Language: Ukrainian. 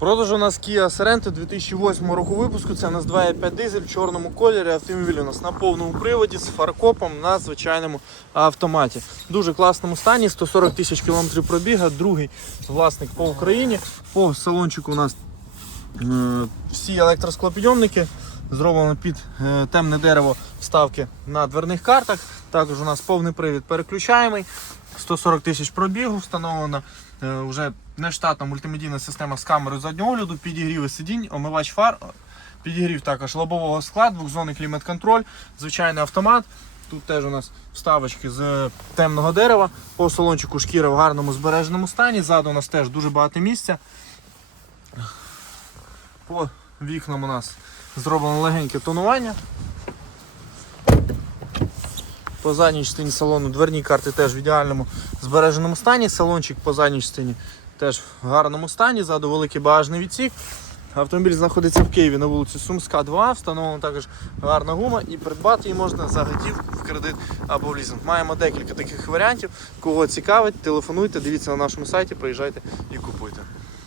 Продаж у нас Kia Sorento 2008 року випуску. Це у нас 2.5 дизель в чорному кольорі. Автомобіль у нас на повному приводі з фаркопом на звичайному автоматі. В дуже класному стані, 140 тисяч кілометрів пробіга. Другий власник по Україні. По салончику у нас е, всі електросклопідйомники. Зроблено під е, темне дерево вставки на дверних картах. Також у нас повний привід переключаємий. 140 тисяч пробігу, встановлена е, вже нештатна мультимедійна система з камерою заднього огляду, підігріви сидінь, омивач фар, підігрів також лобового скла, двохзонний клімат-контроль, звичайний автомат. Тут теж у нас вставочки з темного дерева. По салончику шкіра в гарному збереженому стані. Ззаду у нас теж дуже багато місця. По вікнам у нас зроблено легеньке тонування. По задній частині салону дверні карти теж в ідеальному збереженому стані. Салончик по задній частині теж в гарному стані. Ззаду великий багажний відсік. Автомобіль знаходиться в Києві на вулиці Сумська, 2. Встановлена також гарна гума і придбати її можна за готівку в кредит або в лізинг. Маємо декілька таких варіантів. Кого цікавить, телефонуйте, дивіться на нашому сайті, приїжджайте і купуйте.